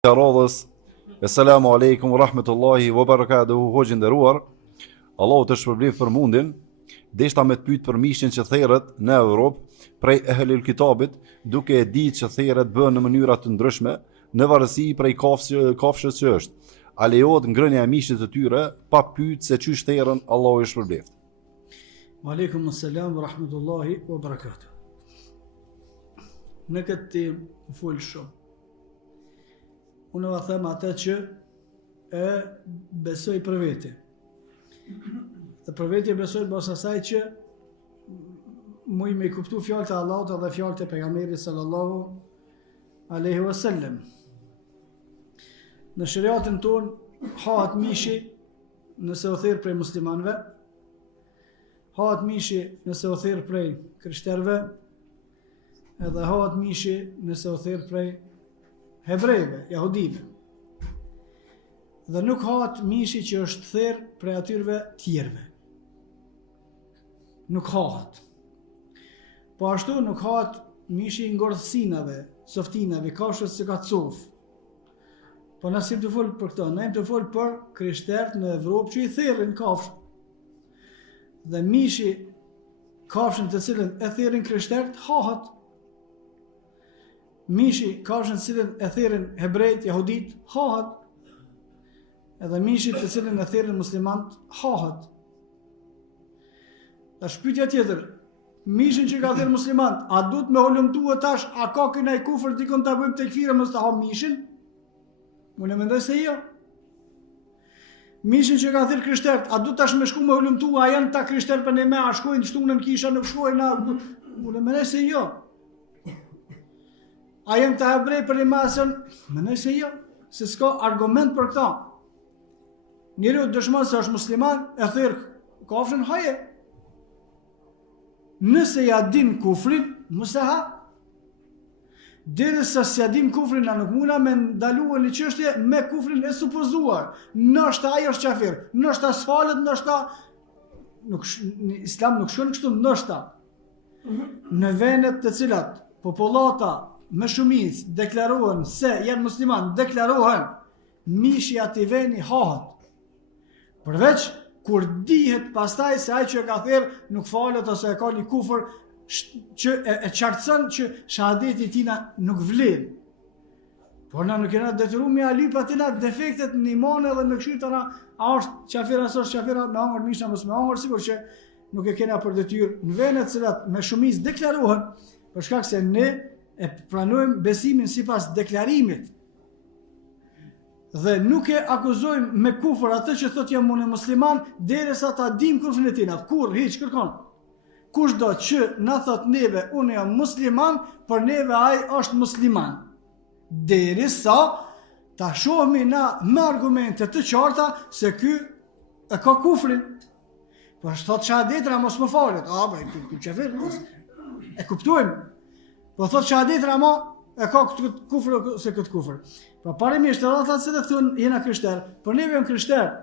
Radhës. Assalamu alaikum wa rahmetullahi wa barakatuhu. Hoxhë nderuar, Allahu të shpërblet për mundin. Deshta me të pyet për mishin që therrët në Evropë prej ehlil kitabit, duke e ditë që therrët bëhen në mënyra të ndryshme, në varësi prej kafshës që është. A lejohet ngrënia e mishit të tyre pa pyet se çysh therrën? Allahu i shpërblet. Wa alaikum assalam wa rahmetullahi wa barakatuh. Në këtë tim fol shumë. Unë va them atë që e besoj për vete. Dhe për vete besoj bas asaj që muj me kuptu fjallët e Allahut dhe fjallët e pejgamberit sallallahu alaihi wasallam. Në shariatin ton hahet mishi nëse u therr prej muslimanëve, hahet mishi nëse u therr prej krishterëve, edhe hahet mishi nëse u therr prej hebrejve, jahudive. Dhe nuk hahet mishi që është therr prej atyre tjerëve. Nuk hahet. Po ashtu nuk hahet mishi i ngordhësinave, softinave, kafshës që ka cof. Po na sim të fol për këto, na jam të fol për krishterët në Evropë që i therrin kafshë. Dhe mishi, kafshën të cilën e therrin krishterët, hahet. Mishi, kafshën të cilën e therrin hebrejt, jahudit, hahet. Edhe mishi të cilën e therrin muslimanët, hahet. Tash pyetja tjetër, mishin që ka therr muslimanët, a duhet me holumtua tash, a ka kënaj kufër dikon ta bëjmë tekfire mos ta ha mishin? Unë mendoj se jo. Mishin që ka therr krishterët, a duhet tash me shku me holumtua, a janë ta krishterë për ne me, a shkojnë shtunën kisha, nuk shkojnë, unë mendoj se jo. A jem të hebrej për një masën? Mendoj se jo, se s'ka argument për këta. Njeriu dëshmon se është musliman, e therr kafshën, haje. Nëse ja dim kufrin, mos e ha. Derisa s'ja dim kufrin, na nuk muna me ndaluar një çështje me kufrin e supozuar. Ndoshta ai është kafir, ndoshta s'falet, ndoshta në Islam nuk shkon kështu, ndoshta. Në vendet të cilat popullata me shumicë deklarohen se janë musliman, deklarohen mishi ati veni hahet. Përveç kur dihet pastaj se ai që e ka therr nuk falet ose e ka një kufër që e qartëson që shahadeti tina nuk vlen. Por na nuk kena detyruar me alyp atina defektet në iman edhe me këshirtana, a është qafira, a është qafira, me hangër misha mos me hangër, sikur që nuk e kena për detyrë në vendet cilat me shumicë deklarohen, për shkak se ne e pranojmë besimin sipas deklarimit. Dhe nuk e akuzojmë me kufër atë që thot jam unë musliman, derisa ta dim kufrin e tina. Kur hiç kërkon. Kushdo që na thot neve unë jam musliman, për neve ai është musliman. Derisa ta shohmi na me argumente të qarta se ky e ka kufrin. Po thot shahadetra mos më falet. Ku çfarë mos? E kuptojmë. Po thot shahadetra mo e ka këtë kufër se këtë kufër. Po parimisht edhe ata që thonë jena krishterë, por neve jam krishterë.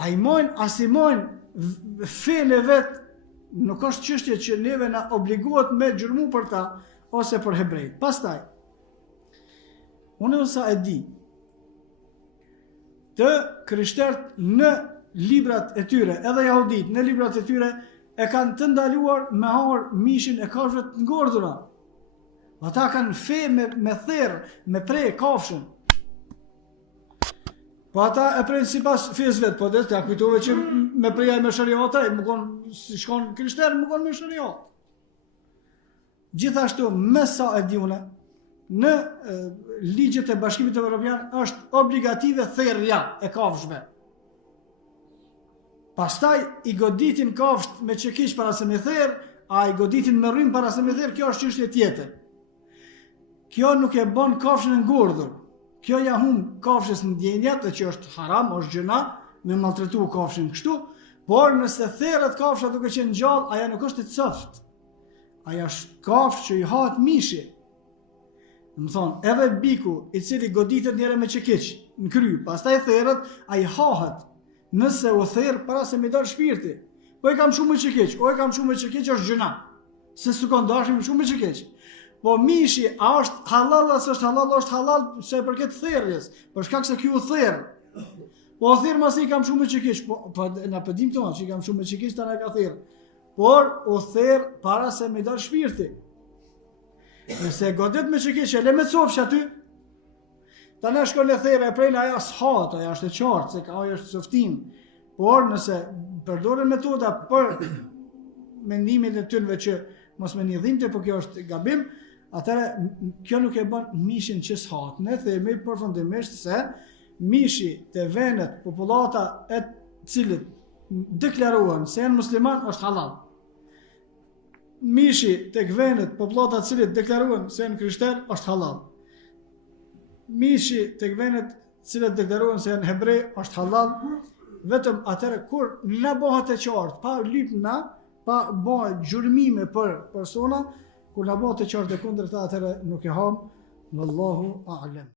A i mojnë, as i mojnë fenë e vetë, nuk është çështje që neve na obliguat me gjurmu për ta, ose për hebrejt. Pastaj, unë sa e di, të krishterët në librat e tyre, edhe jahudit në librat e tyre, e kanë të ndaluar me hangër mishin e kafshëve të ngordhura. Ata kanë fe me therr, me prej kafshën. Po ata e prejnë sipas fesë vet, po det ja kujtove që me preja me shariata, më kon si shkon krishterë, më kon me shariat. Gjithashtu, me sa e di unë, në ligjet e Bashkimit Evropian është obligative therrja e kafshëve. Pastaj i goditin kafshët me çekiç para se me therr, a i goditin me rrym para se me therr, kjo është çështje tjetër. Kjo nuk e bën kafshën e ngordhur. Kjo ja humb kafshës ndjenjat, që është haram, është gjëna, me maltretu kafshën kështu, por nëse therrët kafsha duke qenë gjallë, aja nuk është e coftë. Aja është kafshë që i hahet mishi. Më thonë, edhe biku i cili goditet njëre me çekiç në kry, pastaj therrët, ai hahet. Nëse u therr para se mi dal shpirti. Po e kam shumë me çekiç, o e kam shumë me çekiç është gjëna. Se s'u kanë dashur shumë me çekiç. Po mishi, a është halal as është halal se përket therrjes, për shkak se ky u therr. Po u therr masi kam shumë me çikish, po na pëdim këto, që kam shumë me çikish tani ka therr. Por u therr para se me dal shpirti. Nëse godet me çikish, le me cofsh aty. Tani shkon e therr e prej ajo s'hat, ajo është e qartë se ajo është softim. Por nëse përdoren metoda për mendimin e tyre që mos me një dhimbje, po kjo është gabim, atëherë kjo nuk e bën mishin që s'hat. Ne themi përfundimisht se mishi të venet popullata e cilët deklaruan se janë musliman është halal. Mishi tek venet popullata të cilët deklaruan se janë krishterë është halal. Mishi tek venet të cilët deklaruan se janë hebrej është halal. Vetëm atëherë kur na bëhet e qartë, pa lypna, pa bëhet gjurmime për persona, kur na bëhet e qartë e kundërta, atëherë nuk e ham. Wallahu a'lam.